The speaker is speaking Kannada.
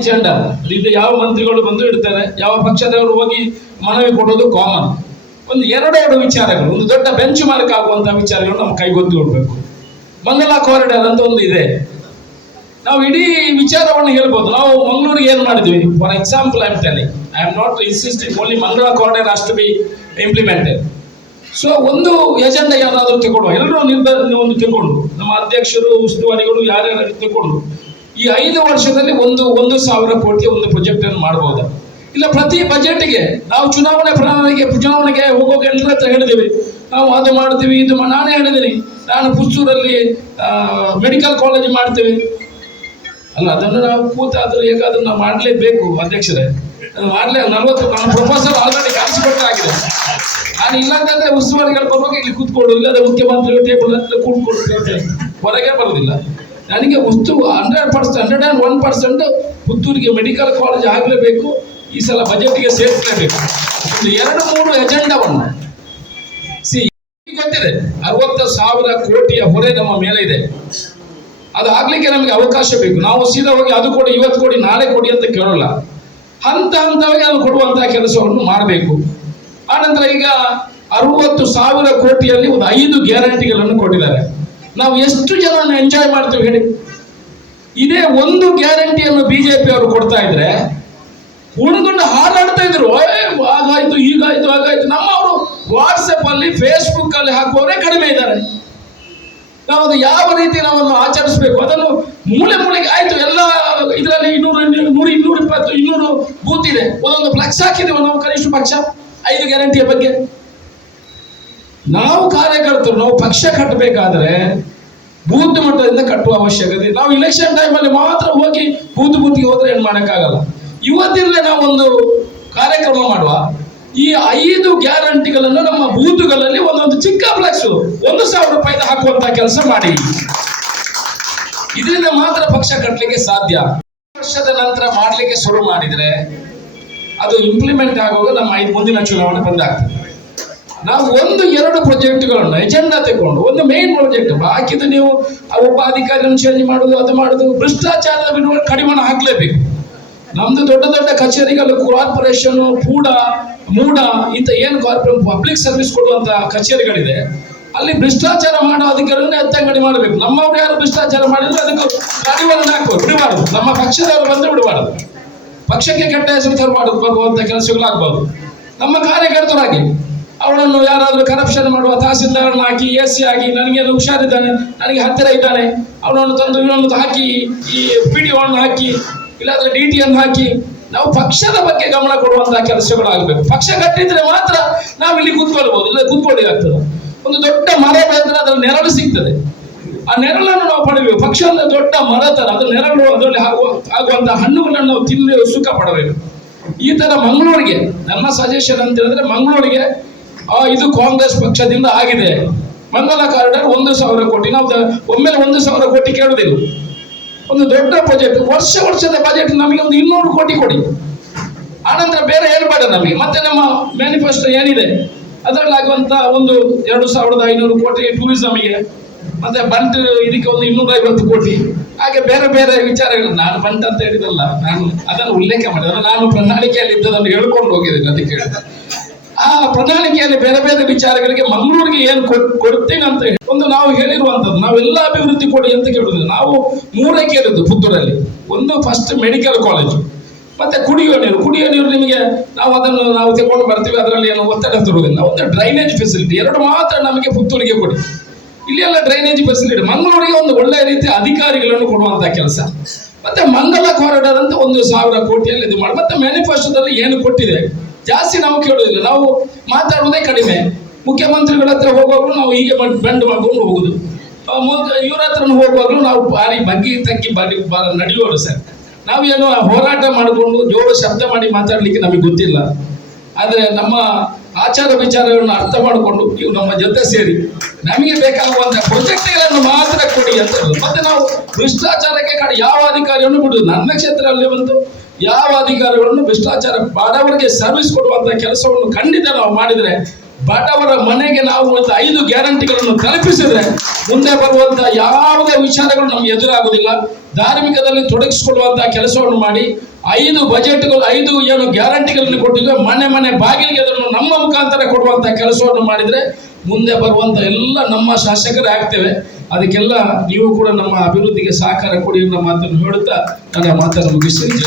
ಎಜೆಂಡಾ ಇದು ಯಾವ ಮಂತ್ರಿಗಳು ಬಂದು ಇಡ್ತಾರೆ, ಯಾವ ಪಕ್ಷದವರು ಹೋಗಿ ಮನವಿ ಕೊಡೋದು ಕಾಮನ್. ಒಂದು ಎರಡೆರಡು ವಿಚಾರಗಳು, ಒಂದು ದೊಡ್ಡ ಬೆಂಚ್ ಮಾರ್ಕ್ ಆಗುವಂತ ವಿಚಾರಗಳು ನಮ್ಮ ಕೈಗೊತ್ತಿಕೊಳ್ಬೇಕು. ಮಂಗಲ ಕಾರಿಡಾರ್ ಅಂತ ಒಂದು ಇದೆ. ನಾವು ಇಡೀ ವಿಚಾರವನ್ನು ಹೇಳ್ಬೋದು. ನಾವು ಮಂಗಳೂರಿಗೆ ಏನ್ ಮಾಡಿದ್ವಿ, for example I am not insisting only Mangala corridor has to be implemented. So ಒಂದು ಎಜೆಂಡಾ ಯಾರಾದರೂ ತಗೊಂಡು ಎಲ್ಲರೂ ಒಂದು ತಗೊಂಡು ನಮ್ಮ ಅಧ್ಯಕ್ಷರು ಉಸ್ತುವಾರಿಗಳು ಯಾರ್ಯಾರು ತಗೊಂಡು ಈ 5 ವರ್ಷದಲ್ಲಿ 1,000 ಕೋಟಿ ಒಂದು ಪ್ರಾಜೆಕ್ಟ್ ಅನ್ನು ಮಾಡಬಹುದಾ? ಇಲ್ಲ ಪ್ರತಿ ಬಜೆಟ್ಗೆ ನಾವು ಚುನಾವಣೆಗೆ ಹೋಗೋಕೆ ಎಲ್ಲರ ಹತ್ರ ಹೇಳಿದ್ದೀವಿ, ನಾವು ಅದು ಮಾಡ್ತೀವಿ ಇದು ನಾನೇ ಹೇಳಿದ್ದೀನಿ, ನಾನು ಪುತ್ತೂರಲ್ಲಿ ಮೆಡಿಕಲ್ ಕಾಲೇಜ್ ಮಾಡ್ತೀವಿ ಅಲ್ಲ, ಅದನ್ನು ನಾವು ಕೂತಾದರೂ ಈಗ ಅದನ್ನು ಮಾಡಲೇಬೇಕು ಅಧ್ಯಕ್ಷರೇ. ಮಾಡಲೇ 40 ನನ್ನ ಪ್ರೊಫೆಸರ್ ಆಲ್ರೆಡಿ ಕಾಣಿಸಿಕೊಟ್ಟಾಗಿದೆ. ನಾನು ಇಲ್ಲಂತಂದ್ರೆ ಉಸ್ತುವಾರಿಗಳು ಬರುವಾಗ ಇಲ್ಲಿ ಕೂತ್ಕೊಳ್ಳು, ಇಲ್ಲದ ಮುಖ್ಯಮಂತ್ರಿಗಳು ಟೇಬಲ್ ಹತ್ರ ಕೂತ್ಕೊಂಡು ಹೊರಗೆ ಬರೋದಿಲ್ಲ. ನನಗೆ 101% ಪುತ್ತೂರಿಗೆ ಮೆಡಿಕಲ್ ಕಾಲೇಜ್ ಆಗಲೇಬೇಕು, ಈ ಸಲ ಬಜೆಟ್ಗೆ ಸೇರಿಸಲೇಬೇಕು. ಒಂದು 2-3 ಎಜೆಂಡಾವನ್ನು ಗೊತ್ತಿದೆ. 60,000 ಕೋಟಿಯ ಹೊರೆ ನಮ್ಮ ಮೇಲೆ ಇದೆ. ಅದು ಆಗ್ಲಿಕ್ಕೆ ನಮಗೆ ಅವಕಾಶ ಬೇಕು. ನಾವು ಸೀದಾ ಹೋಗಿ ಅದು ಕೊಡಿ, ಇವತ್ತು ಕೊಡಿ, ನಾಳೆ ಕೊಡಿ ಅಂತ ಕೇಳೋಲ್ಲ. ಹಂತ ಹಂತವಾಗಿ ಅದು ಕೊಡುವಂತಹ ಕೆಲಸವನ್ನು ಮಾಡಬೇಕು. ಆನಂತರ ಈಗ 60,000 ಕೋಟಿಯಲ್ಲಿ ಒಂದು 5 ಗ್ಯಾರಂಟಿಗಳನ್ನು ಕೊಟ್ಟಿದ್ದಾರೆ. ನಾವು ಎಷ್ಟು ಜನ ಎಂಜಾಯ್ ಮಾಡ್ತೀವಿ ಹೇಳಿ? ಇದೇ ಒಂದು ಗ್ಯಾರಂಟಿಯನ್ನು ಬಿಜೆಪಿ ಅವರು ಕೊಡ್ತಾ ಇದ್ರೆ ಉಳಿದುಕೊಂಡು ಹಾರಾಡ್ತಾ ಇದ್ರು, ಹಾಗಾಯ್ತು ಹೀಗಾಯ್ತು ಹಾಗಾಯ್ತು. ನಮ್ಮವರು ವಾಟ್ಸಪ್ ಅಲ್ಲಿ ಫೇಸ್ಬುಕ್ ಅಲ್ಲಿ ಹಾಕುವವರೇ ಕಡಿಮೆ ಇದ್ದಾರೆ. ನಾವು ಅದು ಯಾವ ರೀತಿ ನಾವನ್ನು ಆಚರಿಸಬೇಕು ಅದನ್ನು ಮೂಲೆಗೆ ಆಯ್ತು. ಎಲ್ಲ ಇದರಲ್ಲಿ 100, 120, 200 ಬೂತ್ ಇದೆ, ಒಂದೊಂದು ಫ್ಲೆಕ್ಸ್ ಹಾಕಿದ್ದೇವೆ ನಾವು ಕನಿಷ್ಠ ಪಕ್ಷ 5 ಗ್ಯಾರಂಟಿಯ ಬಗ್ಗೆ. ನಾವು ಕಾರ್ಯಕರ್ತರು ನಾವು ಪಕ್ಷ ಕಟ್ಟಬೇಕಾದ್ರೆ ಬೂತ್ ಮಟ್ಟದಿಂದ ಕಟ್ಟುವ ಅವಶ್ಯಕತೆ. ನಾವು ಇಲೆಕ್ಷನ್ ಟೈಮಲ್ಲಿ ಮಾತ್ರ ಹೋಗಿ ಬೂತ್ಗೆ ಹೋದ್ರೆ ಏನು ಮಾಡೋಕ್ಕಾಗಲ್ಲ. ಇವತ್ತಿನಲ್ಲೇ ನಾವು ಒಂದು ಕಾರ್ಯಕ್ರಮ ಮಾಡುವ, ಈ 5 ಗ್ಯಾರಂಟಿಗಳನ್ನು ನಮ್ಮ ಬೂತ್ಗಳಲ್ಲಿ ಒಂದೊಂದು ಚಿಕ್ಕ ಫ್ಲೆಕ್ಸ್ 1,000 ರೂಪಾಯಿ ಹಾಕುವಂತ ಕೆಲಸ ಮಾಡಿ. ಇದರಿಂದ ಮಾತ್ರ ಪಕ್ಷ ಕಟ್ಟಲಿಕ್ಕೆ ಸಾಧ್ಯ. ವರ್ಷದ ನಂತರ ಮಾಡಲಿಕ್ಕೆ ಶುರು ಮಾಡಿದ್ರೆ ಅದು ಇಂಪ್ಲಿಮೆಂಟ್ ಆಗುವಾಗ ನಮ್ಮ ಮುಂದಿನ ಚುನಾವಣೆ ಬಂದಾಗ್ತದೆ. ನಾವು 1-2 ಪ್ರಾಜೆಕ್ಟ್ಗಳನ್ನು ಎಜೆಂಡಾ ತಗೊಂಡು ಒಂದು ಮೇನ್ ಪ್ರಾಜೆಕ್ಟ್ ಬಾಕಿದು ನೀವು ಒಬ್ಬ ಅಧಿಕಾರಿಯನ್ನು ಚೇಂಜ್ ಮಾಡುದು ಅದು ಮಾಡುದು, ಭ್ರಷ್ಟಾಚಾರದ ವಿರುದ್ಧ ಕಡಿವಾಣ ಹಾಕಲೇಬೇಕು. ನಮ್ದು ದೊಡ್ಡ ದೊಡ್ಡ ಕಚೇರಿಗಳು ಕಾರ್ಪೊರೇಷನ್ ಮೂಡ ಇಂಥ ಏನು ಪಬ್ಲಿಕ್ ಸರ್ವಿಸ್ ಕೊಡುವಂತ ಕಚೇರಿಗಳಿದೆ, ಅಲ್ಲಿ ಭ್ರಷ್ಟಾಚಾರ ಮಾಡೋ ಅಧಿಕಾರಿಗಳನ್ನ ಎತ್ತಂಗಡಿ ಮಾಡಬೇಕು. ನಮ್ಮವ್ರು ಯಾರು ಭ್ರಷ್ಟಾಚಾರ ಮಾಡಿದ್ರೆ ಅದಕ್ಕೆ ಕಡಿವಾಣ ಹಾಕಬೇಕು, ಬಿಡಬಾರದು. ನಮ್ಮ ಪಕ್ಷದವರು ಬಂದ್ರೆ ಬಿಡಬಾರದು, ಪಕ್ಷಕ್ಕೆ ಕೆಟ್ಟ ಹೆಸರು ಬರುವಂತ ಕೆಲಸಗಳಾಗಬಾರ್ದು. ನಮ್ಮ ಕಾರ್ಯಕರ್ತರಾಗಿ ಅವನನ್ನು ಯಾರಾದರೂ ಕರಪ್ಷನ್ ಮಾಡುವ ತಹಸೀಲ್ದಾರನ್ನು ಹಾಕಿ AC ಆಗಿ ನನಗೇನು ಹುಷಾರಿದ್ದಾನೆ, ನನಗೆ ಹತ್ತಿರ ಇದ್ದಾನೆ, ಅವನನ್ನು ತಂದು ಇವನನ್ನು ಹಾಕಿ ಈ PDO ಹಾಕಿ ಇಲ್ಲಾಂದ್ರೆ DT ಹಾಕಿ ನಾವು ಪಕ್ಷದ ಬಗ್ಗೆ ಗಮನ ಕೊಡುವಂತಹ ಕೆಲಸಗಳಾಗಬೇಕು. ಪಕ್ಷ ಕಟ್ಟಿದ್ರೆ ಮಾತ್ರ ನಾವು ಇಲ್ಲಿ ಕೂತ್ಕೊಳ್ಬಹುದು, ಇಲ್ಲ ಕೂತ್ಕೊಳ್ಳಿ ಆಗ್ತದೆ. ಒಂದು ದೊಡ್ಡ ಮರ ಬೆಳೆದ್ರೆ ಅದರ ನೆರಳು ಸಿಗ್ತದೆ, ಆ ನೆರಳನ್ನು ನಾವು ಪಡಬೇಕು. ಪಕ್ಷ ಅಂದ್ರೆ ದೊಡ್ಡ ಮರ ತರ, ಅದು ನೆರಳು ಅದರಲ್ಲಿ ಆಗುವಂತಹ ಹಣ್ಣುಗಳನ್ನು ನಾವು ತಿನ್ನು ಸುಖ ಪಡಬೇಕು. ಈ ತರ ಮಂಗಳೂರಿಗೆ ನನ್ನ ಸಜೆಷನ್ ಅಂತ ಹೇಳಿದ್ರೆ, ಮಂಗಳೂರಿಗೆ ಇದು ಕಾಂಗ್ರೆಸ್ ಪಕ್ಷದಿಂದ ಆಗಿದೆ ಮಂಗಲ ಕಾರಿಡಾರ್ 1,000 ಕೋಟಿ. ನಾವು ಒಮ್ಮೆಲೆ 1,000 ಕೋಟಿ ಕೇಳುವುದಿಲ್ಲ. ಒಂದು ದೊಡ್ಡ ಪ್ರಾಜೆಕ್ಟ್, ವರ್ಷದ ಬಜೆಟ್ ನಮಗೆ ಒಂದು 200 ಕೋಟಿ ಕೊಡಿ. ಆನಂತರ ಬೇರೆ ಹೇಳ್ಬೇಡ ನಮಗೆ. ಮತ್ತೆ ನಮ್ಮ ಮ್ಯಾನಿಫೆಸ್ಟೋ ಏನಿದೆ ಅದರಲ್ಲಿ ಆಗುವಂತ ಒಂದು 2,500 ಕೋಟಿ ಟೂರಿಸಂಗೆ, ಮತ್ತೆ ಬಂಟ್ ಇದಕ್ಕೆ ಒಂದು 250 ಕೋಟಿ, ಹಾಗೆ ಬೇರೆ ಬೇರೆ ವಿಚಾರಗಳು. ನಾನು ಬಂಟ್ ಅಂತ ಹೇಳಿದಲ್ಲ, ನಾನು ಅದನ್ನು ಉಲ್ಲೇಖ ಮಾಡಿದೆ, ನಾನು ಪ್ರಣಾಳಿಕೆಯಲ್ಲಿ ಇದ್ದದನ್ನು ಹೇಳ್ಕೊಂಡು ಹೋಗಿದ್ದೇನೆ. ಅದಕ್ಕೆ ಆ ಪ್ರಣಾಳಿಕೆಯಲ್ಲಿ ಬೇರೆ ಬೇರೆ ವಿಚಾರಗಳಿಗೆ ಮಂಗಳೂರಿಗೆ ಏನು ಕೊಡ್ತೀನಿ ಅಂತ ಹೇಳಿ ಒಂದು ನಾವು ಹೇಳಿರುವಂತದ್ದು. ನಾವೆಲ್ಲ ಅಭಿವೃದ್ಧಿ ಕೊಡಿ ಅಂತ ಕೇಳುದಿಲ್ಲ. ನಾವು 3 ಕೇಳಿದ್ದು ಪುತ್ತೂರಲ್ಲಿ. ಒಂದು ಫಸ್ಟ್ ಮೆಡಿಕಲ್ ಕಾಲೇಜು, ಮತ್ತೆ ಕುಡಿಯುವ ನೀರು ನಿಮಗೆ ನಾವು ಅದನ್ನು ನಾವು ತಗೊಂಡು ಬರ್ತೀವಿ, ಅದರಲ್ಲಿ ಏನು ಒತ್ತಡ ತರುವುದಿಲ್ಲ. ಒಂದು ಡ್ರೈನೇಜ್ ಫೆಸಿಲಿಟಿ 2 ಮಾತ್ರ ನಮಗೆ ಪುತ್ತೂರಿಗೆ ಕೊಡಿ. ಇಲ್ಲಿ ಎಲ್ಲ ಡ್ರೈನೇಜ್ ಫೆಸಿಲಿಟಿ. ಮಂಗಳೂರಿಗೆ ಒಂದು ಒಳ್ಳೆಯ ರೀತಿಯ ಅಧಿಕಾರಿಗಳನ್ನು ಕೊಡುವಂತ ಕೆಲಸ. ಮತ್ತೆ ಮಂಗಲ ಕಾರಿಡಾರ್ ಅಂತ 1,000 ಕೋಟಿಯಲ್ಲಿ ಇದು ಮಾಡಿ. ಮತ್ತೆ ಮ್ಯಾನಿಫೆಸ್ಟೋದಲ್ಲಿ ಏನು ಕೊಟ್ಟಿದೆ ಜಾಸ್ತಿ ನಾವು ಕೇಳೋದಿಲ್ಲ, ನಾವು ಮಾತಾಡುವುದೇ ಕಡಿಮೆ. ಮುಖ್ಯಮಂತ್ರಿಗಳ ಹತ್ರ ಹೋಗುವಾಗಲೂ ನಾವು ಹೀಗೆ ಬೆಂಡ್ ಮಾಡ್ಕೊಂಡು ಹೋಗುದು, ಇವ್ರ ಹತ್ರ ಹೋಗುವಾಗಲೂ ನಾವು ಭಾರಿ ಬಗ್ಗಿ ತಗ್ಗಿ ನಡೆಯುವರು ಸರ್. ನಾವೇನು ಹೋರಾಟ ಮಾಡಿಕೊಂಡು ಜೋರು ಶಬ್ದ ಮಾಡಿ ಮಾತಾಡ್ಲಿಕ್ಕೆ ನಮಗೆ ಗೊತ್ತಿಲ್ಲ. ಆದರೆ ನಮ್ಮ ಆಚಾರ ವಿಚಾರಗಳನ್ನು ಅರ್ಥ ಮಾಡಿಕೊಂಡು ನೀವು ನಮ್ಮ ಜೊತೆ ಸೇರಿ ನಮಗೆ ಬೇಕಾಗುವಂತ ಪ್ರಾಜೆಕ್ಟ್ಗಳನ್ನು ಮಾತ್ರ ಕೊಡಿ ಅಂತ. ಮತ್ತೆ ನಾವು ಭ್ರಷ್ಟಾಚಾರಕ್ಕೆ ಯಾವ ಅಧಿಕಾರಿಯನ್ನು ಬಿಡುದು. ನನ್ನ ಕ್ಷೇತ್ರದಲ್ಲಿ ಬಂದು ಯಾವ ಅಧಿಕಾರಿಗಳನ್ನು ಭ್ರಷ್ಟಾಚಾರ ಬಡವರಿಗೆ ಸರ್ವಿಸ್ ಕೊಡುವಂತ ಕೆಲಸವನ್ನು ಖಂಡಿತ ನಾವು ಮಾಡಿದ್ರೆ ಬಡವರ ಮನೆಗೆ ನಾವು ಒಂದು 5 ಗ್ಯಾರಂಟಿಗಳನ್ನು ತಲುಪಿಸಿದ್ರೆ ಮುಂದೆ ಬರುವಂತಹ ಯಾವುದೇ ವಿಚಾರಗಳು ನಮ್ಗೆ ಎದುರಾಗುವುದಿಲ್ಲ. ಧಾರ್ಮಿಕದಲ್ಲಿ ತೊಡಗಿಸಿಕೊಳ್ಳುವಂತಹ ಕೆಲಸವನ್ನು ಮಾಡಿ 5 ಬಜೆಟ್ಗಳು 5 ಏನು ಗ್ಯಾರಂಟಿಗಳನ್ನು ಕೊಟ್ಟಿದ್ರೆ ಮನೆ ಬಾಗಿಲಿಗೆ ಅದನ್ನು ನಮ್ಮ ಮುಖಾಂತರ ಕೊಡುವಂತಹ ಕೆಲಸವನ್ನು ಮಾಡಿದ್ರೆ ಮುಂದೆ ಬರುವಂತ ಎಲ್ಲ ನಮ್ಮ ಶಾಸಕರೇ ಆಗ್ತೇವೆ. ಅದಕ್ಕೆಲ್ಲ ನೀವು ಕೂಡ ನಮ್ಮ ಅಭಿವೃದ್ಧಿಗೆ ಸಹಕಾರ ಕೊಡಿ ಅನ್ನೋ ಮಾತನ್ನು ಹೇಳುತ್ತಾ ನನ್ನ ಮಾತನ್ನು ಮುಗಿಸ್ತೀನಿ.